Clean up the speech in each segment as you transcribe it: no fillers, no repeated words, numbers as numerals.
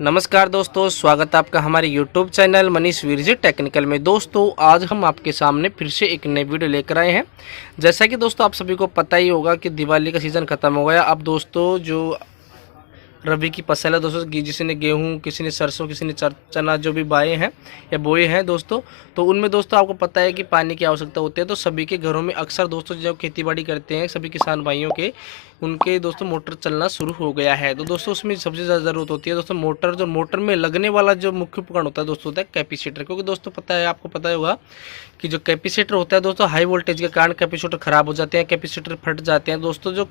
नमस्कार दोस्तों, स्वागत है आपका हमारे YouTube channel Manish Virji technical में। दोस्तों आज हम आपके सामने फिर से एक नई वीडियो लेकर आए हैं। जैसा कि दोस्तों आप सभी को पता ही होगा कि दिवाली का सीज़न ख़त्म हो गया। अब दोस्तों जो रबी की फसल है दोस्तों, किसी ने गेहूं, किसी ने सरसों, किसी ने चना जो भी बाए हैं या बोए हैं दोस्तों, तो उनमें दोस्तों आपको पता है कि पानी की आवश्यकता होती है। तो सभी के घरों में अक्सर दोस्तों जो खेतीबाड़ी करते हैं सभी किसान भाइयों के, उनके दोस्तों मोटर चलना शुरू हो गया है। तो दोस्तों उसमें सबसे ज़्यादा ज़रूरत होती है दोस्तों मोटर। जो मोटर में लगने वाला जो मुख्य उपकरण होता है दोस्तों होता है कैपेसिटर। क्योंकि दोस्तों पता है, आपको पता होगा कि जो कैपेसिटर होता है दोस्तों, हाई वोल्टेज के कारण कैपेसिटर ख़राब हो जाते हैं, कैपेसिटर फट जाते हैं दोस्तों। जो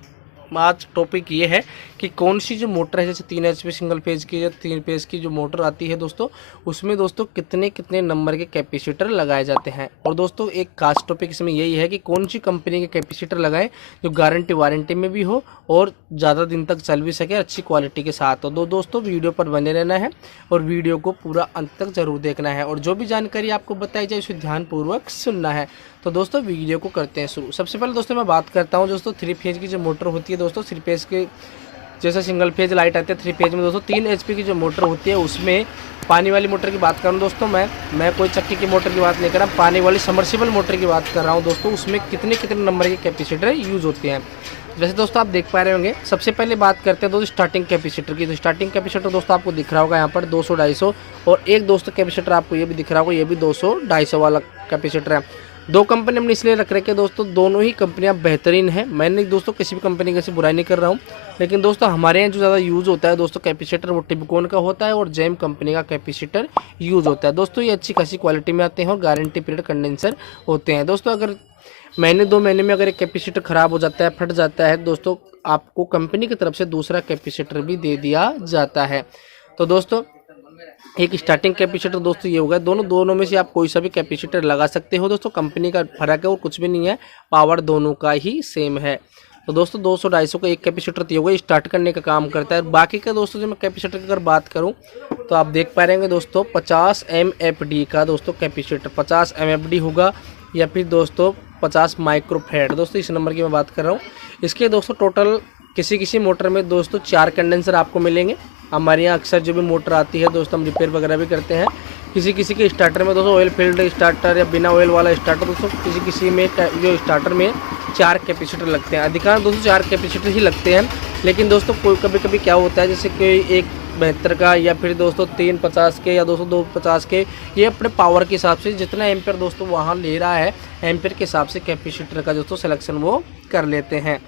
आज टॉपिक ये है कि कौन सी जो मोटर है, जैसे 3 HP सिंगल फेज की या 3 फेज की जो मोटर आती है दोस्तों, उसमें दोस्तों कितने कितने नंबर के कैपेसिटर लगाए जाते हैं। और दोस्तों एक खास टॉपिक इसमें यही है कि कौन सी कंपनी के कैपेसिटर लगाएं जो गारंटी वारंटी में भी हो और ज़्यादा दिन तक चल भी सके अच्छी क्वालिटी के साथ। तो दोस्तों वीडियो पर बने रहना है और वीडियो को पूरा अंत तक ज़रूर देखना है, और जो भी जानकारी आपको बताई जाए उसे ध्यानपूर्वक सुनना है। तो दोस्तों वीडियो को करते हैं शुरू। सबसे पहले दोस्तों मैं बात करता हूं दोस्तों 3 फेज की जो मोटर होती है दोस्तों, 3 फेज के जैसे सिंगल फेज लाइट आती है 3 फेज में दोस्तों 3 HP की जो मोटर होती है, उसमें पानी वाली मोटर की बात करूं दोस्तों, मैं कोई चक्की की मोटर की बात नहीं कर रहा, पानी वाली सबमर्सिबल मोटर की बात कर रहा हूं दोस्तों। उसमें कितने कितने नंबर के कैपेसिटर यूज़ होते हैं। वैसे दोस्तों आप देख पा रहे होंगे। सबसे पहले बात करते हैं दोस्तों स्टार्टिंग कैपेसिटर की। तो स्टार्टिंग कैपेसिटर दोस्तों आपको दिख रहा होगा यहाँ पर 200 250, और एक दोस्तों कैपेसिटर आपको ये भी दिख रहा होगा, ये भी 200 250 वाला कैपेसिटर है। दो कंपनी हमने इसलिए रख रखे दोस्तों, दोनों ही कंपनियां बेहतरीन हैं। मैंने दोस्तों किसी भी कंपनी की बुराई नहीं कर रहा हूं, लेकिन दोस्तों हमारे यहाँ जो ज़्यादा यूज़ होता है दोस्तों कैपेसिटर, वो टिबकॉन का होता है और जेम कंपनी का कैपेसिटर यूज़ होता है दोस्तों। ये अच्छी खासी क्वालिटी में आते हैं और गारंटी पीरियड कंडेंसर होते हैं दोस्तों। अगर महीने 2 महीने में अगर एक कैपेसिटर ख़राब हो जाता है, फट जाता है दोस्तों, आपको कंपनी की तरफ से दूसरा कैपेसिटर भी दे दिया जाता है। तो दोस्तों एक स्टार्टिंग कैपेसिटर दोस्तों ये होगा। दोनों में से आप कोई सा भी कैपेसिटर लगा सकते हो दोस्तों, कंपनी का फर्क है और कुछ भी नहीं है, पावर दोनों का ही सेम है। तो दोस्तों 200 250 का एक कैपेसिटर तो होगा, स्टार्ट करने का काम करता है। बाकी का दोस्तों जो मैं कैपेसिटर की अगर बात करूं तो आप देख पा रहे हैं दोस्तों 50 MFD का दोस्तों कैपेसिटर, 50 MFD होगा या फिर दोस्तों 50 माइक्रोफैराड दोस्तों, इस नंबर की मैं बात कर रहा हूँ। इसके दोस्तों टोटल किसी मोटर में दोस्तों 4 कंडेंसर आपको मिलेंगे। हमारे यहाँ अक्सर जो भी मोटर आती है दोस्तों हम रिपेयर वगैरह भी करते हैं। किसी के स्टार्टर में दोस्तों ऑयल फील्ड स्टार्टर या बिना ऑयल वाला स्टार्टर दोस्तों, किसी में जो स्टार्टर में 4 कैपेसिटर लगते हैं। अधिकांश दोस्तों 4 कैपेसिटर ही लगते हैं, लेकिन दोस्तों कोई कभी क्या होता है, जैसे कोई एक 72 का या फिर दोस्तों 350 के या दोस्तों 250 के, ये अपने पावर के हिसाब से जितना एम्पेयर दोस्तों वहाँ ले रहा है, एम्पेयर के हिसाब से कैपेसिटर का दोस्तों सिलेक्शन वो कर लेते हैं।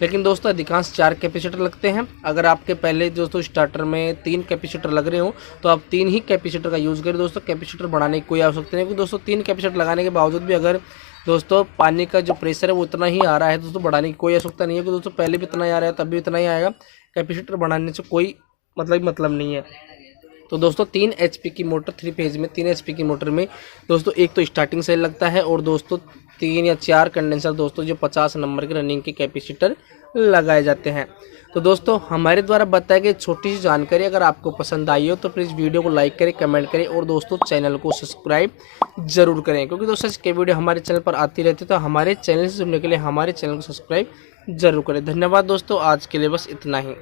लेकिन दोस्तों अधिकांश 4 कैपेसिटर लगते हैं। अगर आपके पहले दोस्तों स्टार्टर में 3 कैपेसिटर लग रहे हो तो आप 3 ही कैपेसिटर का यूज़ करें दोस्तों। कैपेसिटर बढ़ाने की कोई आवश्यकता नहीं, क्योंकि दोस्तों 3 कैपेसिटर लगाने के बावजूद भी अगर दोस्तों पानी का जो प्रेशर है वो उतना ही आ रहा है दोस्तों, बढ़ाने की कोई आवश्यकता नहीं है। क्योंकि दोस्तों पहले भी इतना ही आ रहा है, तब भी इतना ही आएगा। कैपेसिटर बढ़ाने से कोई मतलब नहीं है। तो दोस्तों 3 HP की मोटर 3 फेज में 3 HP की मोटर में दोस्तों एक तो स्टार्टिंग सेल लगता है, और दोस्तों 3 या 4 कंडेंसर दोस्तों जो 50 नंबर के रनिंग के कैपेसिटर लगाए जाते हैं। तो दोस्तों हमारे द्वारा बताई गई छोटी सी जानकारी अगर आपको पसंद आई हो तो प्लीज़ वीडियो को लाइक करें, कमेंट करें और दोस्तों चैनल को सब्सक्राइब जरूर करें, क्योंकि दोस्तों इसके वीडियो हमारे चैनल पर आती रहती है। तो हमारे चैनल से जुड़ने के लिए हमारे चैनल को सब्सक्राइब जरूर करें। धन्यवाद दोस्तों, आज के लिए बस इतना ही।